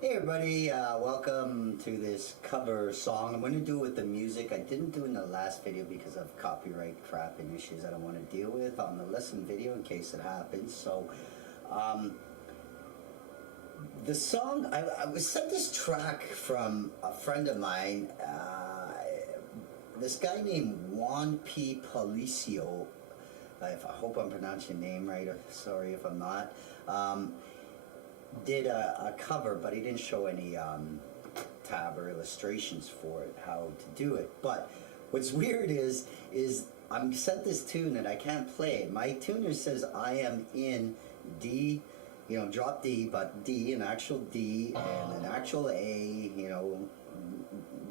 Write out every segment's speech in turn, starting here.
Hey everybody, welcome to this cover song. I'm going to do it with the music. I didn't do it in the last video because of copyright crap and issues I don't want to deal with on the lesson video in case it happens. So, the song, I was sent this track from a friend of mine, this guy named Juan P. Policio. I hope I'm pronouncing your name right, sorry if I'm not. Did a cover, but he didn't show any tab or illustrations for it, how to do it. But what's weird is I'm sent this tune and I can't play it. My tuner says I am in D, drop D, but D, an actual D, and an actual A,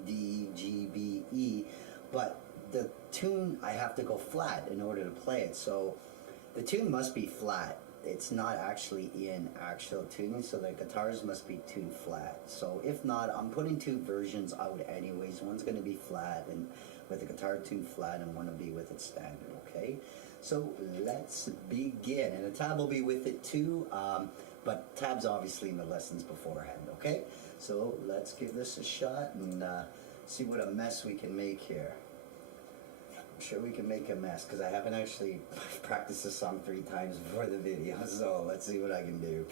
D, G, B, E. But the tune, I have to go flat in order to play it. So the tune must be flat. It's not actually in actual tuning, so the guitars must be tuned flat. So if not, I'm putting two versions out anyways. One's going to be flat and with the guitar tuned flat, and one will be with it standard, okay? So let's begin. And the tab will be with it too, but tab's obviously in the lessons beforehand, okay? So let's give this a shot and see what a mess we can make here. I'm sure we can make a mess because I haven't actually practiced this song 3 times before the video, so let's see what I can do.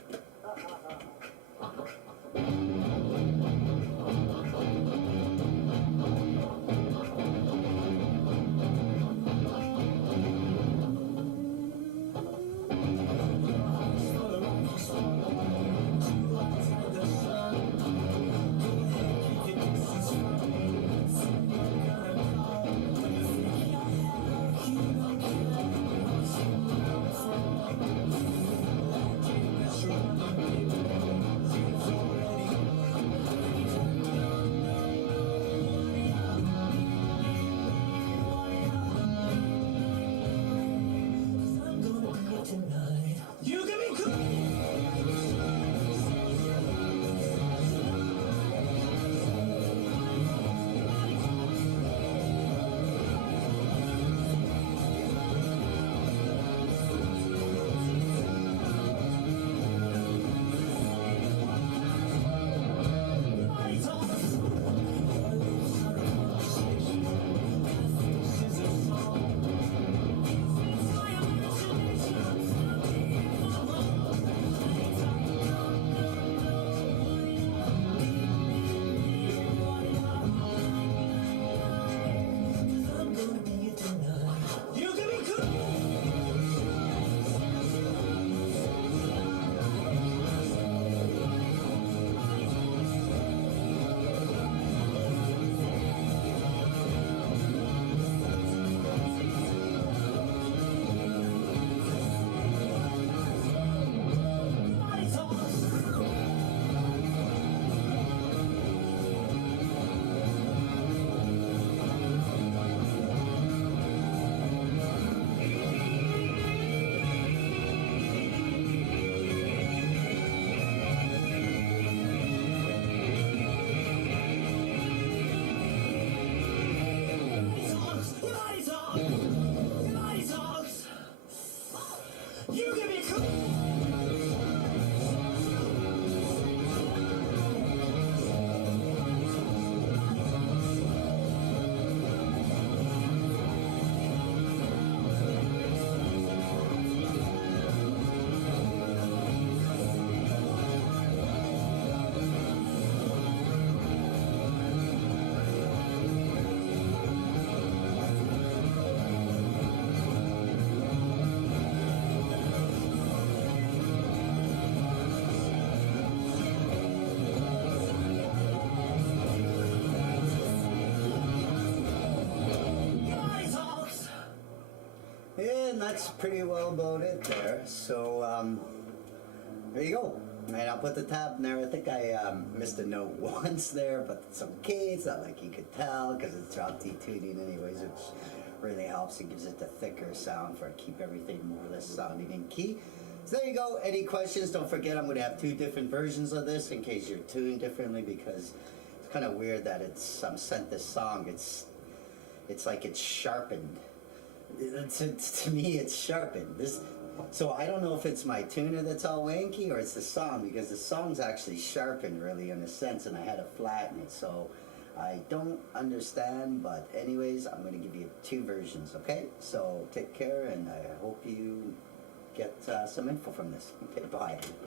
And that's pretty well about it there. So there you go. And I'll put the tab in there. I think I missed a note once there, but it's okay. It's not like you could tell because it's drop D tuning anyways, which really helps. It gives it the thicker sound for keep everything more or less sounding in key. So there you go. Any questions? Don't forget I'm going to have 2 different versions of this in case you're tuned differently, because it's kind of weird that it's sent this song. It's like it's sharpened. To me, it's sharpened. So I don't know if it's my tuner that's all wanky or it's the song, because the song's actually sharpened really in a sense, and I had to flatten it. So I don't understand, but anyways, I'm going to give you two versions, okay? So take care, and I hope you get some info from this. Okay, bye.